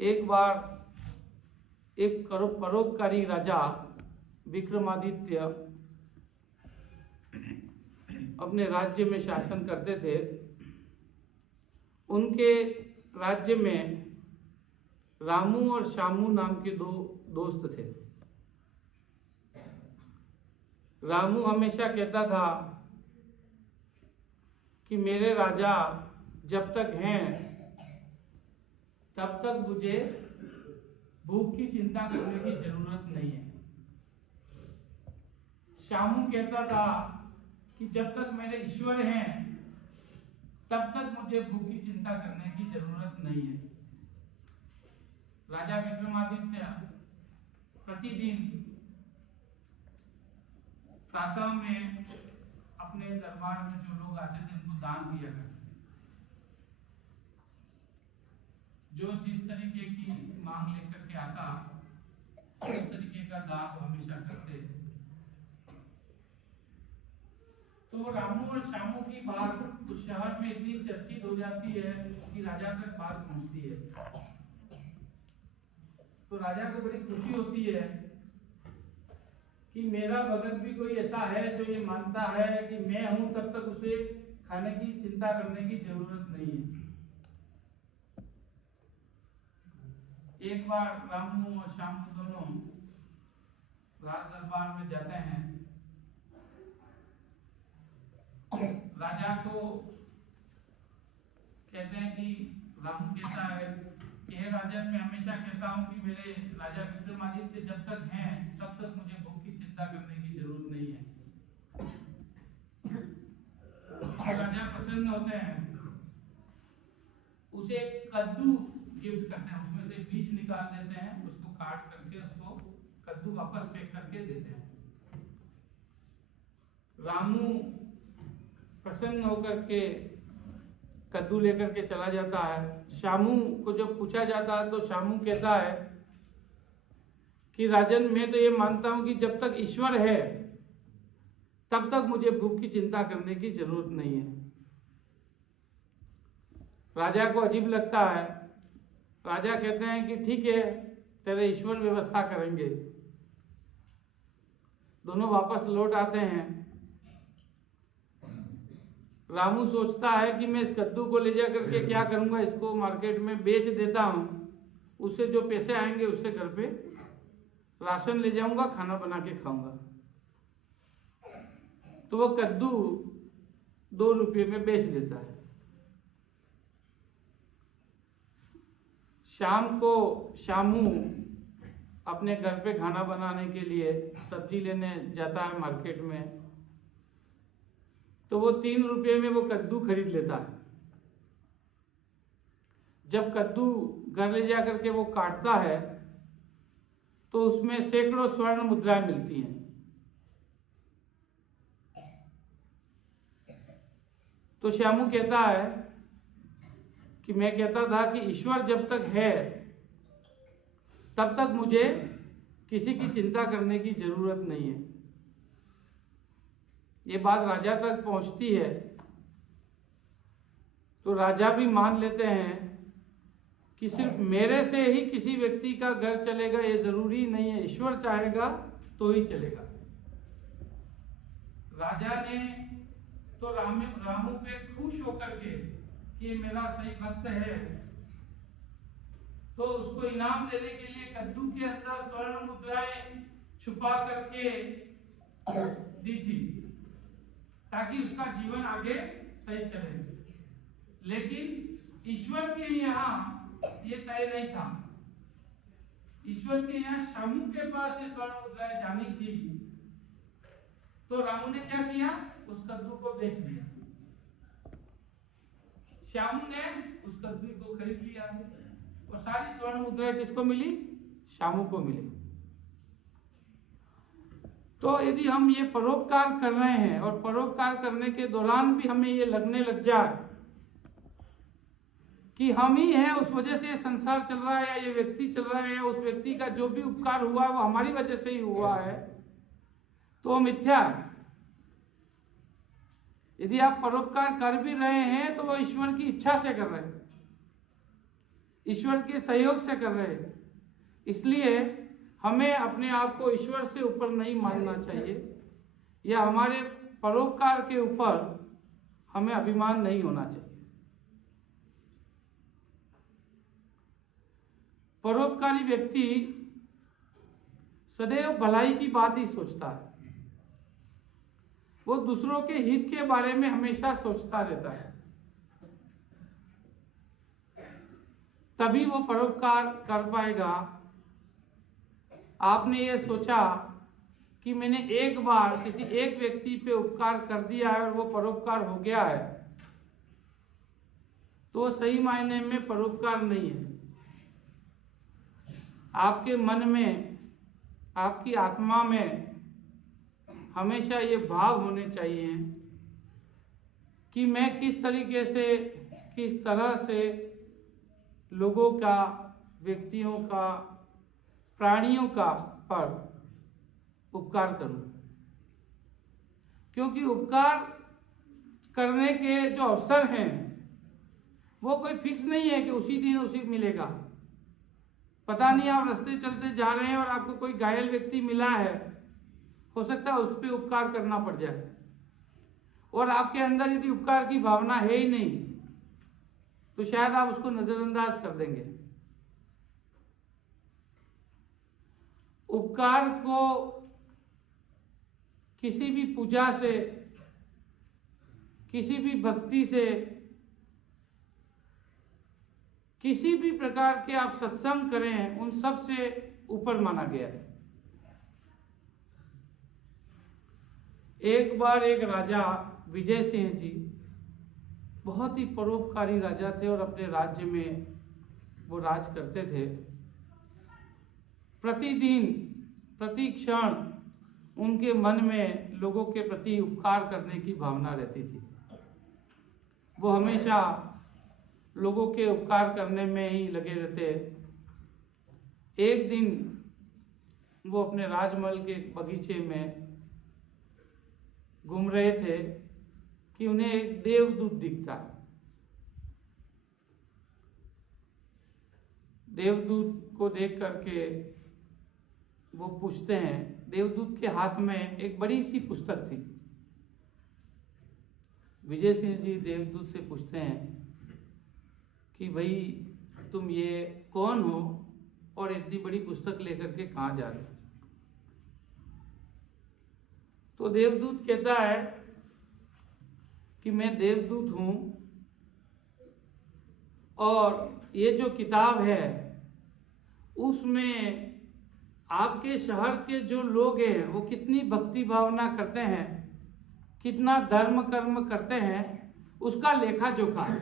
एक बार एक परोपकारी राजा विक्रमादित्य अपने राज्य में शासन करते थे। उनके राज्य में रामू और श्यामू नाम के दो दोस्त थे। रामू हमेशा कहता था कि मेरे राजा जब तक हैं तब तक मुझे भूख की चिंता करने की जरूरत नहीं है। श्यामू कहता था कि जब तक मेरे ईश्वर हैं तब तक मुझे भूख की चिंता करने की जरूरत नहीं है। राजा विक्रमादित्य प्रतिदिन प्रातः में अपने दरबार में जो लोग आते थे उनको दान दिया करते थे। जो जिस तरीके की मांग लेकर के आता उस तरीके का दान हमेशा करते। तो रामू और श्यामू की बात उस शहर में इतनी चर्चित हो जाती है कि राजा तक बात पहुंचती है। तो राजा को बड़ी खुशी होती है कि मेरा भगत भी कोई ऐसा है जो ये मानता है कि मैं हूं तब तक उसे खाने की चिंता करने की जरूरत नहीं है। एक बार रामू और श्यामू दोनों राज दरबार में जाते हैं। राजा को कहते हैं कि रामू कहता है कि हे राजन, मैं हमेशा कहता हूं कि मेरे राजा विक्रमादित्य जब तक हैं तब तक मुझे भूख की चिंता करने की जरूरत नहीं है। राजा प्रसन्न होते हैं, उसे कद्दू गिफ्ट करते हैं, उसमें से बीज निकाल देते हैं, उसको काट करके उसको कद्दू वापस पैक करके देते हैं। रामू प्रसन्न होकर के कद्दू लेकर के चला जाता है। श्यामू को जब पूछा जाता है तो श्यामू कहता है कि राजन, मैं तो ये मानता हूं कि जब तक ईश्वर है तब तक मुझे भूख की चिंता करने की जरूरत नहीं है। राजा को अजीब लगता है। राजा कहते हैं कि ठीक है, तेरे ईश्वर व्यवस्था करेंगे। दोनों वापस लौट आते हैं। रामू सोचता है कि मैं इस कद्दू को ले जा करके क्या करूंगा, इसको मार्केट में बेच देता हूं, उससे जो पैसे आएंगे उससे घर पे राशन ले जाऊंगा, खाना बना के खाऊंगा। तो वो कद्दू 2 रुपये में बेच देता है। शाम को श्यामू अपने घर पे खाना बनाने के लिए सब्जी लेने जाता है मार्केट में। तो वो 3 रुपये में वो कद्दू खरीद लेता है। जब कद्दू घर ले जा करके वो काटता है तो उसमें सैकड़ों स्वर्ण मुद्राएं मिलती हैं। तो श्यामू कहता है कि मैं कहता था कि ईश्वर जब तक है तब तक मुझे किसी की चिंता करने की जरूरत नहीं है। ये बात राजा तक पहुंचती है तो राजा भी मान लेते हैं कि सिर्फ मेरे से ही किसी व्यक्ति का घर चलेगा ये जरूरी नहीं है, ईश्वर चाहेगा तो ही चलेगा। राजा ने तो रामू पे खुश होकर के कि मेरा सही भक्त है, तो उसको इनाम देने के लिए कद्दू के अंदर स्वर्ण मुद्राएं छुपा करके दी थी ताकि उसका जीवन आगे सही चले। लेकिन ईश्वर के यहाँ ये तय नहीं था। ईश्वर के यहाँ श्यामू के पास ये स्वर्ण मुद्राएं जानी थी। तो रामू ने क्या किया, उस कद्दू को बेच दिया। श्यामू ने उस कद्दू को खरीद लिया और सारी स्वर्ण मुद्राएं किसको मिली, श्यामू को मिली। तो यदि हम ये परोपकार कर रहे हैं और परोपकार करने के दौरान भी हमें ये लगने लग जाए कि हम ही हैं, उस वजह से ये संसार चल रहा है या ये व्यक्ति चल रहा है या उस व्यक्ति का जो भी उपकार हुआ है वो हमारी वजह से ही हुआ है, तो मिथ्या है। यदि आप परोपकार कर भी रहे हैं तो वो ईश्वर की इच्छा से कर रहे हैं। ईश्वर के सहयोग से कर रहे हैं। इसलिए हमें अपने आप को ईश्वर से ऊपर नहीं मानना चाहिए, या हमारे परोपकार के ऊपर हमें अभिमान नहीं होना चाहिए। परोपकारी व्यक्ति सदैव भलाई की बात ही सोचता है, वो दूसरों के हित के बारे में हमेशा सोचता रहता है, तभी वो परोपकार कर पाएगा। आपने ये सोचा कि मैंने एक बार किसी एक व्यक्ति पे उपकार कर दिया है और वो परोपकार हो गया है, तो सही मायने में परोपकार नहीं है। आपके मन में, आपकी आत्मा में हमेशा ये भाव होने चाहिए कि मैं किस तरीके से, किस तरह से लोगों का, व्यक्तियों का, प्राणियों का पर उपकार करूं। क्योंकि उपकार करने के जो अवसर हैं वो कोई फिक्स नहीं है कि उसी दिन उसी मिलेगा। पता नहीं, आप रास्ते चलते जा रहे हैं और आपको कोई घायल व्यक्ति मिला है, हो सकता है उस पर उपकार करना पड़ जाए, और आपके अंदर यदि उपकार की भावना है ही नहीं तो शायद आप उसको नजरअंदाज कर देंगे। उपकार को किसी भी पूजा से, किसी भी भक्ति से, किसी भी प्रकार के आप सत्संग करें, उन सब से ऊपर माना गया है। एक बार एक राजा विजय सिंह जी बहुत ही परोपकारी राजा थे और अपने राज्य में वो राज करते थे। प्रतिदिन, प्रति क्षण उनके मन में लोगों के प्रति उपकार करने की भावना रहती थी। वो हमेशा लोगों के उपकार करने में ही लगे रहते। एक दिन वो अपने राजमहल के बगीचे में घूम रहे थे कि उन्हें एक देवदूत दिखता। देवदूत को देख करके वो पूछते हैं, देवदूत के हाथ में एक बड़ी सी पुस्तक थी। विजय सिंह जी देवदूत से पूछते हैं कि भाई तुम ये कौन हो और इतनी बड़ी पुस्तक लेकर के कहाँ जा रहे हो? तो देवदूत कहता है कि मैं देवदूत हूं और ये जो किताब है उसमें आपके शहर के जो लोग हैं वो कितनी भक्ति भावना करते हैं, कितना धर्म कर्म करते हैं, उसका लेखा जोखा है।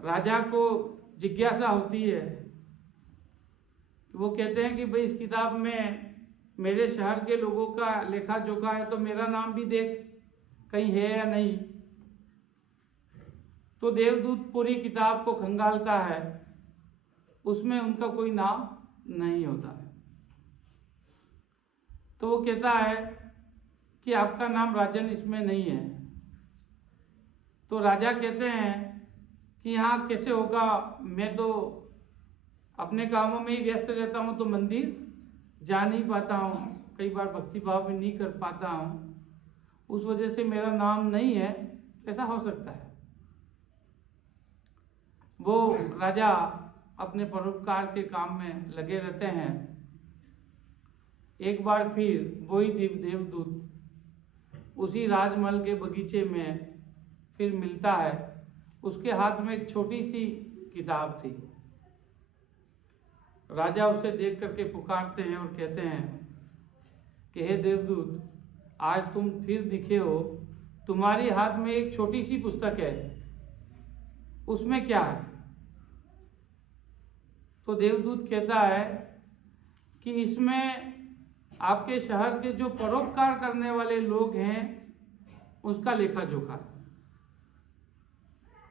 राजा को जिज्ञासा होती है, वो कहते हैं कि भाई इस किताब में मेरे शहर के लोगों का लेखा जोखा है, तो मेरा नाम भी देख कहीं है या नहीं। तो देवदूत पूरी किताब को खंगालता है, उसमें उनका कोई नाम नहीं होता है। तो वो कहता है कि आपका नाम राजन इसमें नहीं है। तो राजा कहते हैं कि हाँ कैसे होगा, मैं तो अपने कामों में ही व्यस्त रहता हूँ, तो मंदिर जा नहीं पाता हूँ, कई बार भक्ति भाव भी नहीं कर पाता हूँ, उस वजह से मेरा नाम नहीं है। ऐसा हो सकता है। वो राजा अपने परोपकार के काम में लगे रहते हैं। एक बार फिर वही देवदूत उसी राजमहल के बगीचे में फिर मिलता है। उसके हाथ में एक छोटी सी किताब थी। राजा उसे देख करके पुकारते हैं और कहते हैं कि हे देवदूत, आज तुम फिर दिखे हो, तुम्हारे हाथ में एक छोटी सी पुस्तक है, उसमें क्या है? तो देवदूत कहता है कि इसमें आपके शहर के जो परोपकार करने वाले लोग हैं उसका लेखा जोखा।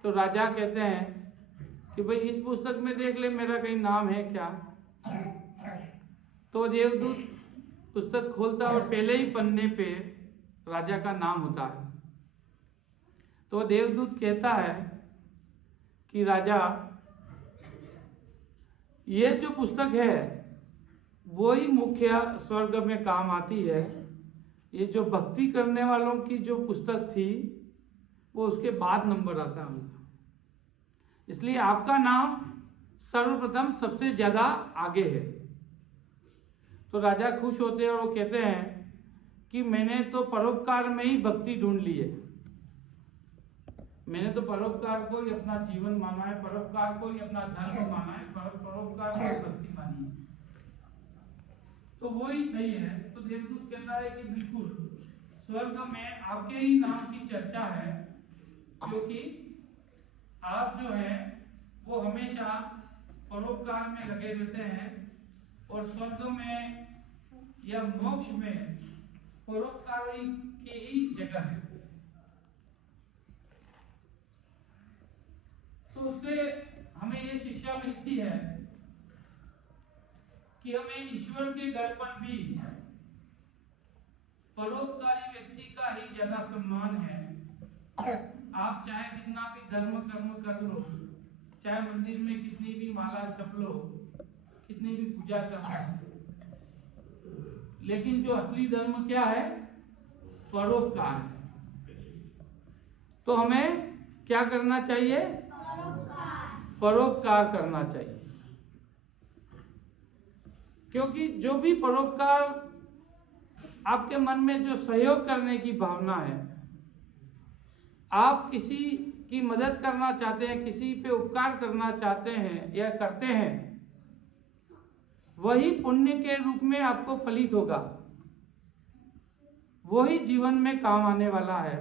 तो राजा कहते हैं कि भाई इस पुस्तक में देख ले, मेरा कहीं नाम है क्या? तो देवदूत पुस्तक खोलता और पहले ही पन्ने पे राजा का नाम होता है। तो देवदूत कहता है कि राजा, ये जो पुस्तक है वही मुख्य स्वर्ग में काम आती है, ये जो भक्ति करने वालों की जो पुस्तक थी वो उसके बाद नंबर आता है, इसलिए आपका नाम सर्वप्रथम सबसे ज्यादा आगे है। तो राजा खुश होते हैं और वो कहते हैं कि मैंने तो परोपकार में ही भक्ति ढूंढ ली है, मैंने तो परोपकार को ही अपना जीवन माना है, परोपकार को ही अपना धर्म माना है, परोपकार को ही भक्ति मानी है, तो वो ही सही है। तो देवदूत कहता है कि बिल्कुल स्वर्ग में आपके ही नाम की चर्चा है, क्योंकि आप जो है वो हमेशा परोपकार में लगे रहते हैं और स्वर्ग में या मोक्ष में परोपकार की ही जगह है। तो उससे हमें ये शिक्षा मिलती है कि हमें ईश्वर के घर पर भी परोपकारी व्यक्ति का ही ज्यादा सम्मान है। आप चाहे कितना भी धर्म कर्म कर लो, चाहे मंदिर में कितनी भी माला जप लो, कितनी भी पूजा कर लो, लेकिन जो असली धर्म क्या है? परोपकार है। तो हमें क्या करना चाहिए? परोपकार करना चाहिए, क्योंकि जो भी परोपकार आपके मन में जो सहयोग करने की भावना है, आप किसी की मदद करना चाहते हैं, किसी पे उपकार करना चाहते हैं या करते हैं, वही पुण्य के रूप में आपको फलित होगा, वही जीवन में काम आने वाला है।